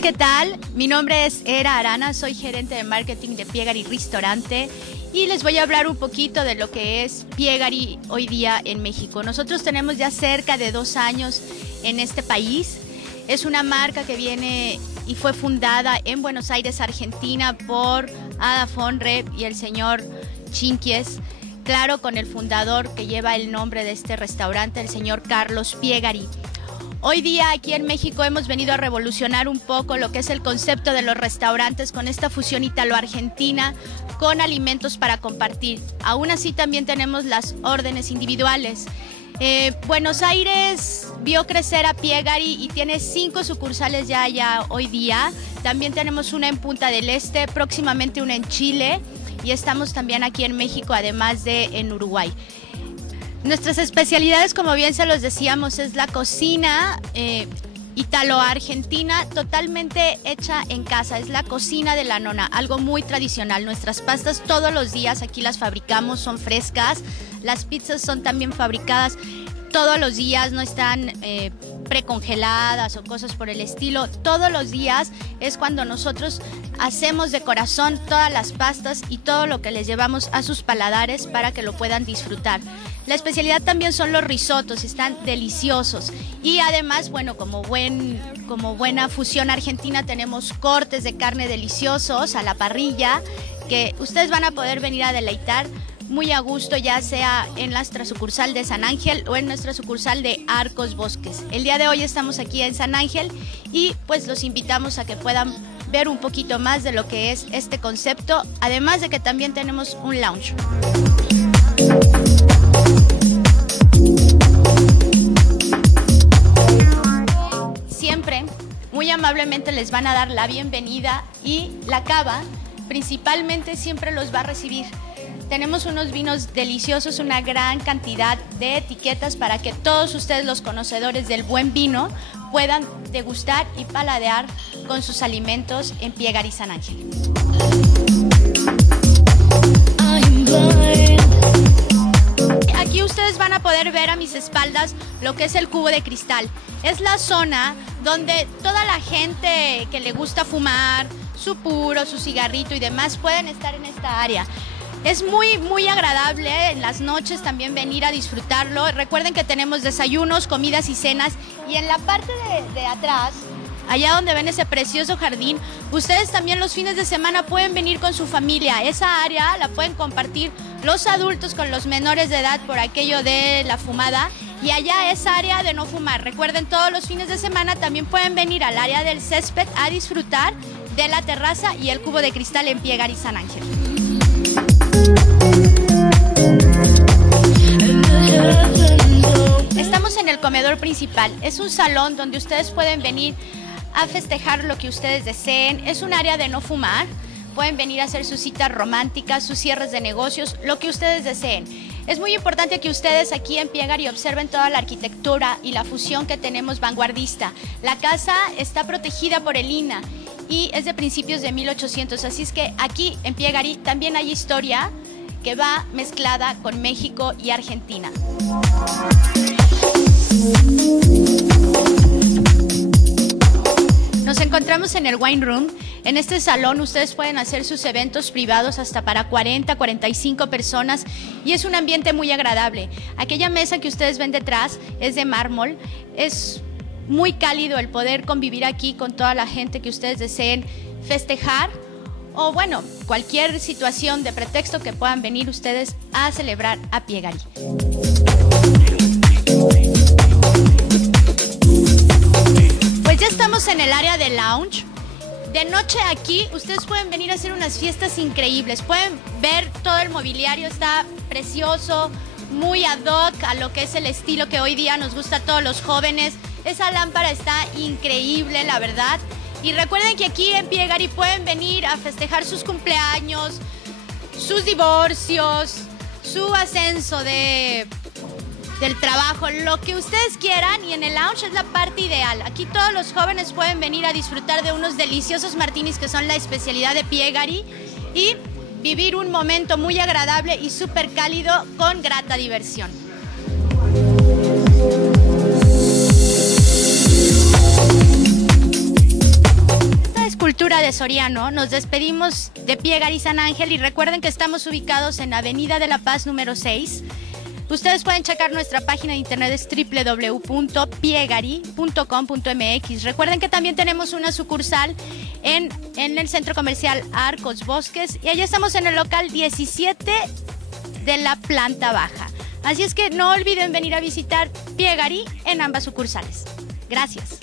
Hola, ¿qué tal? Mi nombre es Era Arana, soy gerente de marketing de Piegari Restaurante y les voy a hablar un poquito de lo que es Piegari hoy día en México. Nosotros tenemos ya cerca de 2 años en este país. Es una marca que viene y fue fundada en Buenos Aires, Argentina, por Ada von Repp y el señor Chinquies. Claro, con el fundador que lleva el nombre de este restaurante, el señor Carlos Piegari. Hoy día aquí en México hemos venido a revolucionar un poco lo que es el concepto de los restaurantes con esta fusión italo-argentina con alimentos para compartir. Aún así también tenemos las órdenes individuales. Buenos Aires vio crecer a Piegari y tiene 5 sucursales ya hoy día. También tenemos una en Punta del Este, próximamente una en Chile y estamos también aquí en México, además de en Uruguay. Nuestras especialidades, como bien se los decíamos, es la cocina italo-argentina totalmente hecha en casa. Es la cocina de la nona, algo muy tradicional. Nuestras pastas todos los días aquí las fabricamos, son frescas. Las pizzas son también fabricadas todos los días, no están precongeladas o cosas por el estilo. Todos los días es cuando nosotros hacemos de corazón todas las pastas y todo lo que les llevamos a sus paladares para que lo puedan disfrutar. La especialidad también son los risotos, están deliciosos. Y además, bueno, como buena fusión argentina, tenemos cortes de carne deliciosos a la parrilla que ustedes van a poder venir a deleitar muy a gusto, ya sea en nuestra sucursal de San Ángel o en nuestra sucursal de Arcos Bosques. El día de hoy estamos aquí en San Ángel y pues los invitamos a que puedan ver un poquito más de lo que es este concepto, además de que también tenemos un lounge. Siempre, muy amablemente les van a dar la bienvenida y la cava principalmente siempre los va a recibir. Tenemos unos vinos deliciosos, una gran cantidad de etiquetas para que todos ustedes, los conocedores del buen vino, puedan degustar y paladear con sus alimentos en Piegari San Ángel. Aquí ustedes van a poder ver a mis espaldas lo que es el cubo de cristal. Es la zona donde toda la gente que le gusta fumar, su puro, su cigarrito y demás pueden estar en esta área. Es muy agradable en las noches también venir a disfrutarlo. Recuerden que tenemos desayunos, comidas y cenas. Y en la parte de atrás, allá donde ven ese precioso jardín, ustedes también los fines de semana pueden venir con su familia. Esa área la pueden compartir los adultos con los menores de edad por aquello de la fumada. Y allá es área de no fumar. Recuerden, todos los fines de semana también pueden venir al área del césped a disfrutar de la terraza y el cubo de cristal en Piegari San Ángel. Estamos en el comedor principal. Es un salón donde ustedes pueden venir a festejar lo que ustedes deseen. Es un área de no fumar. Pueden venir a hacer sus citas románticas, sus cierres de negocios, lo que ustedes deseen. Es muy importante que ustedes aquí en Piegari observen toda la arquitectura y la fusión que tenemos vanguardista. La casa está protegida por el INAH y es de principios de 1800, así es que aquí en Piegari también hay historia que va mezclada con México y Argentina. Nos encontramos en el Wine Room. En este salón ustedes pueden hacer sus eventos privados hasta para 40, 45 personas y es un ambiente muy agradable. Aquella mesa que ustedes ven detrás es de mármol. Es muy cálido el poder convivir aquí con toda la gente que ustedes deseen festejar o bueno, cualquier situación de pretexto que puedan venir ustedes a celebrar a Piegari. Pues ya estamos en el área de lounge. De noche aquí ustedes pueden venir a hacer unas fiestas increíbles. Pueden ver todo el mobiliario, está precioso, muy ad hoc a lo que es el estilo que hoy día nos gusta a todos los jóvenes. Esa lámpara está increíble, la verdad. Y recuerden que aquí en Piegari pueden venir a festejar sus cumpleaños, sus divorcios, su ascenso del trabajo, lo que ustedes quieran. Y en el lounge es la parte ideal. Aquí todos los jóvenes pueden venir a disfrutar de unos deliciosos martinis que son la especialidad de Piegari y vivir un momento muy agradable y súper cálido con grata diversión. de Soriano, nos despedimos de Piegari San Ángel y recuerden que estamos ubicados en Avenida de la Paz número 6. Ustedes pueden checar nuestra página de internet, es www.piegari.com.mx. Recuerden que también tenemos una sucursal en el Centro Comercial Arcos Bosques y allá estamos en el local 17 de la planta baja. Así es que no olviden venir a visitar Piegari en ambas sucursales. Gracias.